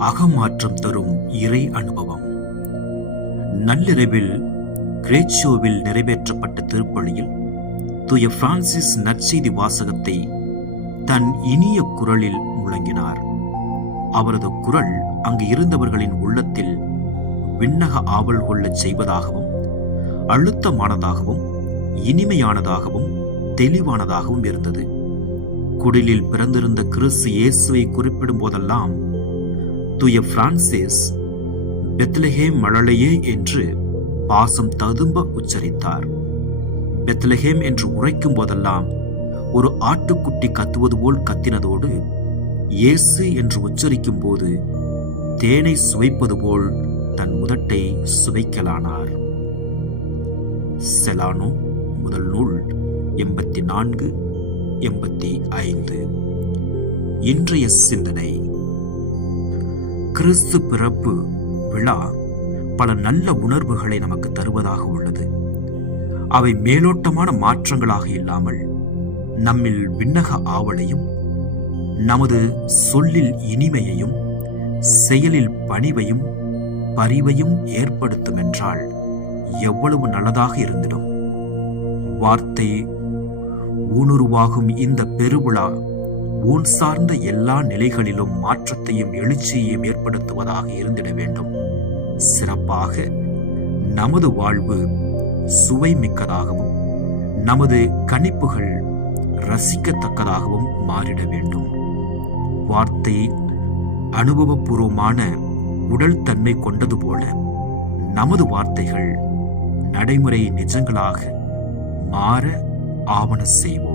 அகமாற்றம் தரும் இறை அனுபவம். நள்ளிரவில் கிரேச்சோவில் நிறைவேற்றப்பட்ட திருப்பலியில் தூய பிரான்சிஸ் நற்செய்தி வாசகத்தை தன் இனிய குரலில் முழங்கினார். அவரது குரல் அங்கு இருந்தவர்களின் உள்ளத்தில் விண்ணக ஆவல் கொள்ளச் செய்வதாகவும், அழுத்தமானதாகவும், இனிமையானதாகவும், தெளிவானதாகவும் இருந்தது. குடிலில் பிறந்திருந்த கிறிஸ்து இயேசுவை குறிப்பிடும் போதெல்லாம் தூய பிரான்சிஸ் பெத்லஹேம் மழலையே என்று பாசம் ததும்ப உச்சரித்தார். பெத்லஹேம் என்று உரைக்கும் போதெல்லாம் ஒரு ஆட்டுக்குட்டி கத்துவது போல் கத்தினதோடு, இயேசு என்று உச்சரிக்கும் போது தேனை சுவைப்பது போல் தன் உதட்டை சுவைக்கலானார். செலானோ முதல் நூல் 84-85. இன்றைய சிந்தனை. கிறிஸ்து பிறப்பு விழா பல நல்ல உணர்வுகளை நமக்கு தருவதாக உள்ளது. அவை மேலோட்டமான மாற்றங்களாக இல்லாமல் நம்மில் விண்ணக ஆவலையும், நமது சொல்லில் இனிமையையும், செயலில் பணிவையும் பரிவையும் ஏற்படுத்தும் என்றால் எவ்வளவு நல்லதாக இருந்திடும். வார்த்தை ஊனுருவாகும் இந்த பெருவிழா ஊன் சார்ந்த எல்லா நிலைகளிலும் மாற்றத்தையும் எழுச்சியையும் ஏற்படுத்துவதாக இருந்திட வேண்டும். சிறப்பாக நமது வாழ்வு சுவை மிக்கதாகவும், நமது கணிப்புகள் ரசிக்கத்தக்கதாகவும் மாறிட வேண்டும். வார்த்தை அனுபவபூர்வமான உடல் தன்மை கொண்டது போல நமது வார்த்தைகள் நடைமுறை நிஜங்களாக மாற ஆவண செய்வோம்.